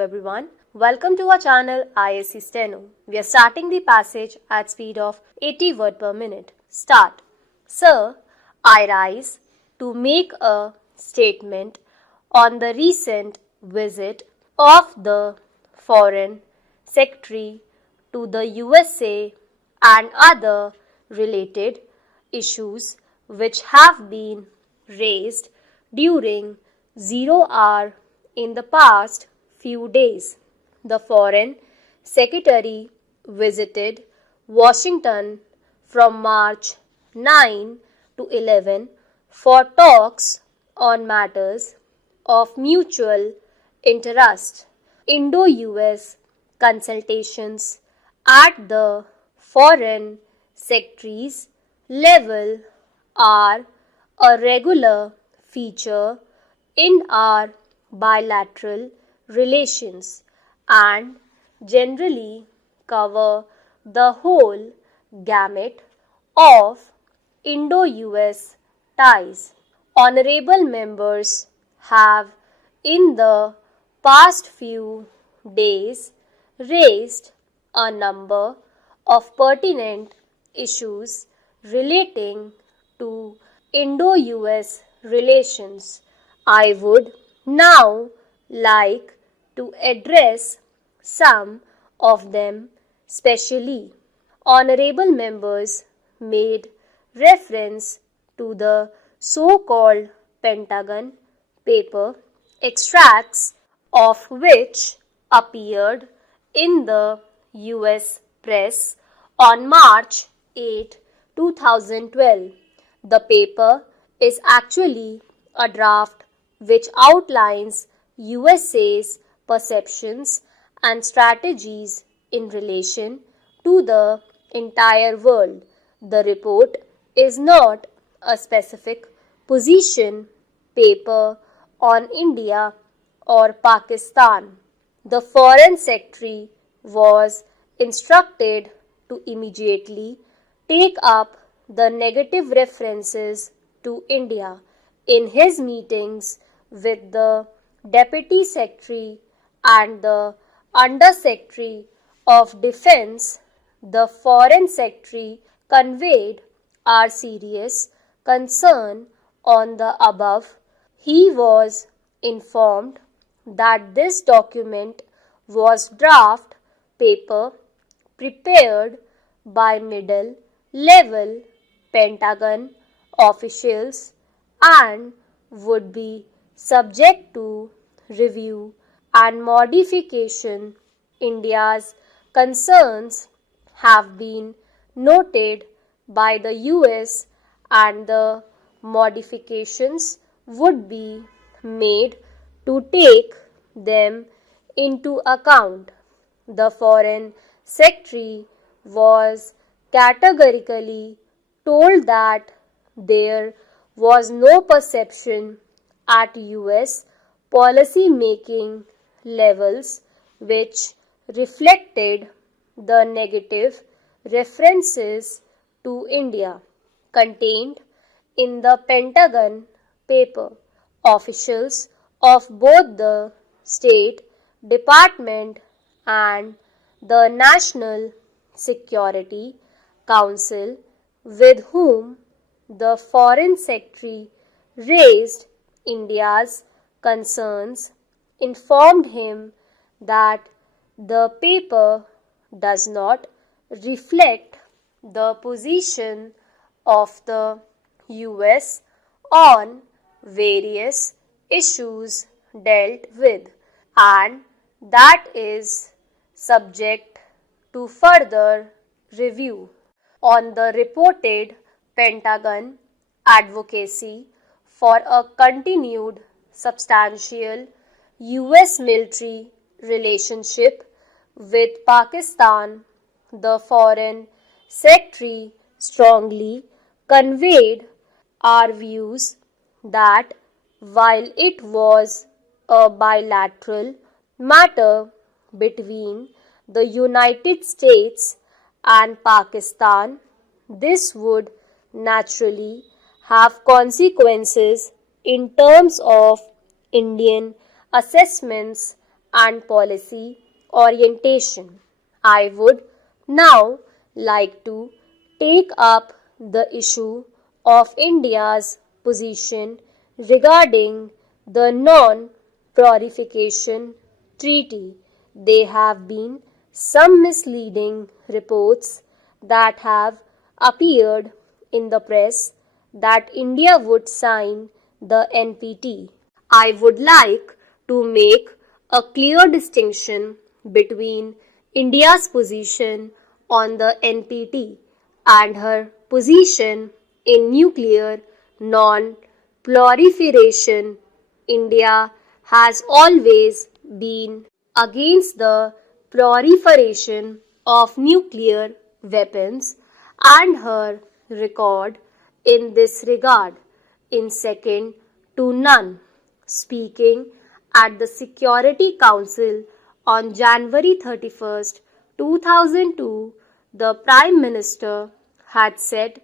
everyone. Welcome to our channel ISC Steno. We are starting the passage at speed of 80 words per minute. Start. Sir, I rise to make a statement on the recent visit of the Foreign Secretary to the USA and other related issues which have been raised during 0 hour in the past few days. The Foreign Secretary visited Washington from March 9 to 11 for talks on matters of mutual interest. Indo-US consultations at the Foreign Secretary's level are a regular feature in our bilateral relations and generally cover the whole gamut of Indo-US ties. Honorable members have in the past few days raised a number of pertinent issues relating to Indo-US relations. I would now like to address some of them specially. Honorable members made reference to the so-called Pentagon paper, extracts of which appeared in the US press on March 8, 2012. The paper is actually a draft which outlines USA's perceptions and strategies in relation to the entire world. The report is not a specific position paper on India or Pakistan. The Foreign Secretary was instructed to immediately take up the negative references to India in his meetings with the Deputy Secretary and the Under Secretary of Defense. The Foreign Secretary conveyed our serious concern on the above. He was informed that this document was draft paper prepared by middle level Pentagon officials and would be subject to review and modification. India's concerns have been noted by the US and the modifications would be made to take them into account. The Foreign Secretary was categorically told that there was no perception at US policy making levels which reflected the negative references to India contained in the Pentagon paper. Officials of both the State Department and the National Security Council, with whom the Foreign Secretary raised India's concerns, informed him that the paper does not reflect the position of the US on various issues dealt with, and that is subject to further review. On the reported Pentagon advocacy for a continued substantial US military relationship with Pakistan, the Foreign Secretary strongly conveyed our views that while it was a bilateral matter between the United States and Pakistan, this would naturally have consequences in terms of Indian assessments and policy orientation. I would now like to take up the issue of India's position regarding the Non-Proliferation Treaty. There have been some misleading reports that have appeared in the press that India would sign the NPT. I would like to make a clear distinction between India's position on the NPT and her position in nuclear non-proliferation. India has always been against the proliferation of nuclear weapons, and her record in this regard is second to none. Speaking at the Security Council on January 31st, 2002, the Prime Minister had set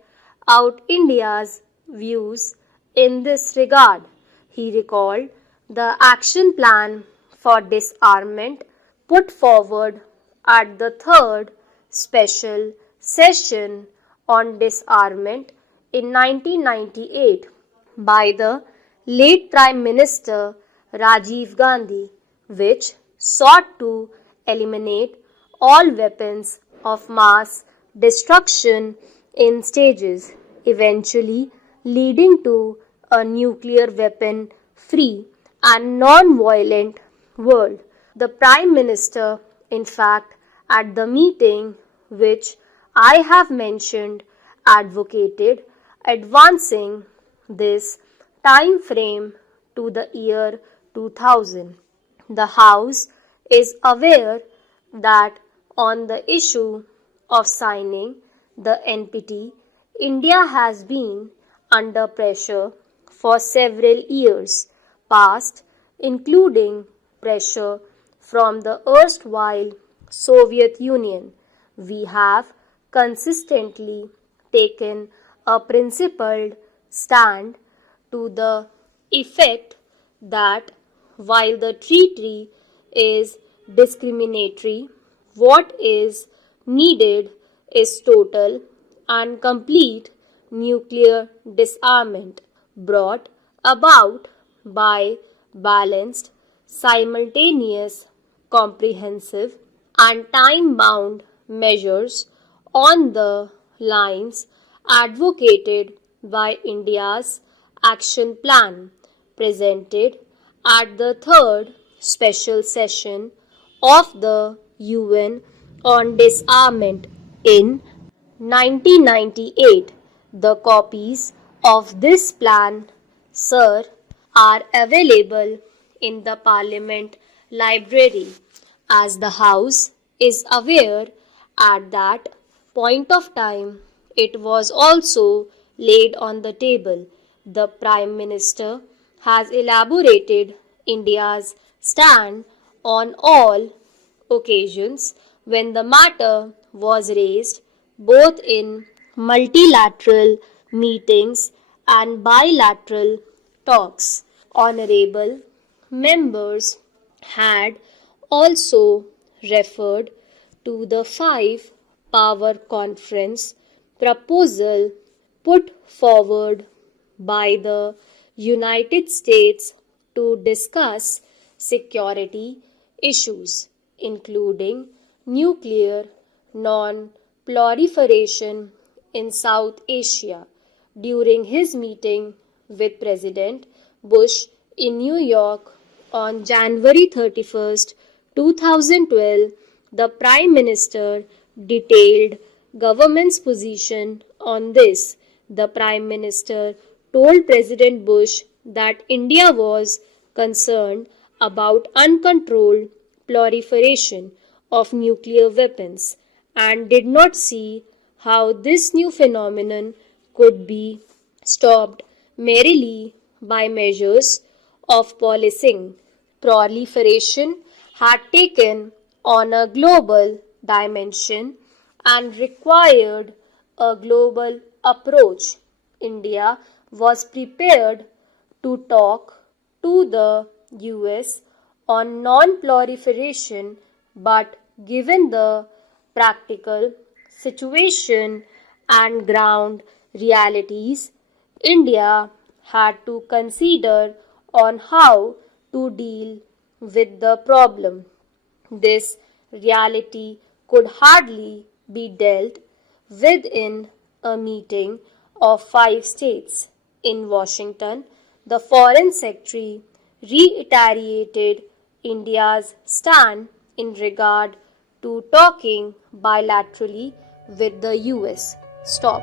out India's views in this regard. He recalled the action plan for disarmament put forward at the third special session on disarmament in 1998 by the late Prime Minister Rajiv Gandhi, which sought to eliminate all weapons of mass destruction in stages, eventually leading to a nuclear weapon free and non-violent world. The Prime Minister, in fact, at the meeting which I have mentioned, advocated advancing this time frame to the year 2000. The House is aware that on the issue of signing the NPT, India has been under pressure for several years past, including pressure from the erstwhile Soviet Union. We have consistently taken a principled stand to the effect that while the treaty is discriminatory, what is needed is total and complete nuclear disarmament brought about by balanced, simultaneous, comprehensive, and time-bound measures on the lines advocated by India's action plan presented at the third special session of the UN on disarmament in 1998. The copies of this plan, sir, are available in the Parliament Library. As the House is aware, at that point of time, it was also laid on the table. The Prime Minister has elaborated India's stand on all occasions when the matter was raised, both in multilateral meetings and bilateral talks. Honorable members had also referred to the five-power conference proposal put forward by the United States to discuss security issues, including nuclear non-proliferation in South Asia. During his meeting with President Bush in New York on January 31st, 2012, the Prime Minister detailed government's position on this. The Prime Minister told President Bush that India was concerned about uncontrolled proliferation of nuclear weapons and did not see how this new phenomenon could be stopped merely by measures of policing. Proliferation had taken on a global dimension and required a global approach. India was prepared to talk to the US on non-proliferation, but given the practical situation and ground realities, India had to consider on how to deal with the problem. This reality could hardly be dealt with in a meeting of 5 states. In Washington, the Foreign Secretary reiterated India's stand in regard to talking bilaterally with the US. Stop.